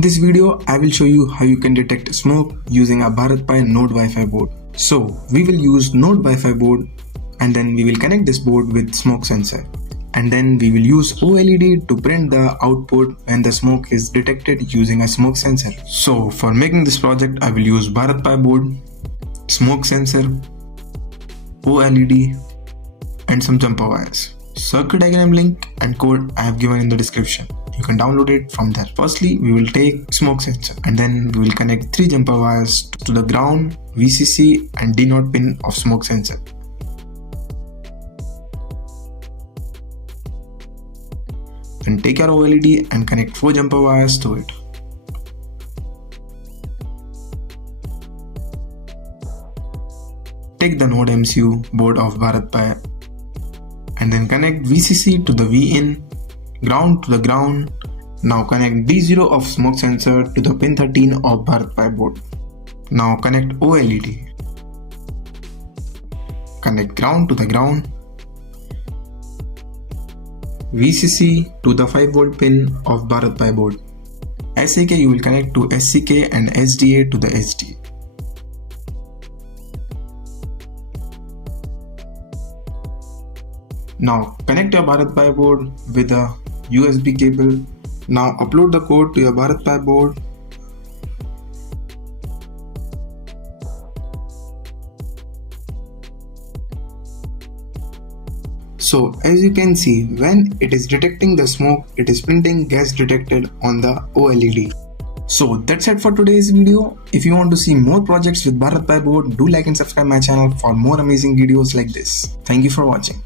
In this video, I will show you how you can detect smoke using a Bharatpi Node Wi-Fi board. So we will use Node Wi-Fi board and then we will connect this board with smoke sensor. And then we will use OLED to print the output when the smoke is detected using a smoke sensor. So for making this project, I will use Bharatpi board, smoke sensor, OLED and some jumper wires. Circuit diagram link and code I have given in the description. You can download it from there. Firstly, we will take smoke sensor and then we will connect 3 jumper wires to the ground, VCC and D0 pin of smoke sensor. Then take your OLED and connect 4 jumper wires to it. Take the Node MCU board of Bharatpi and then connect VCC to the VIN, ground to the ground. Now connect D0 of smoke sensor to the pin 13 of Bharatpi board. Now connect OLED. Connect ground to the ground. VCC to the 5V pin of Bharatpi board. SAK you will connect to SCK and SDA to the SDA. Now connect your Bharatpi board with a USB cable. Now upload the code to your Bharatpi board. So as you can see, when it is detecting the smoke, it is printing gas detected on the OLED. So that's it for today's video. If you want to see more projects with Bharatpi board, do like and subscribe my channel for more amazing videos like this. Thank you for watching.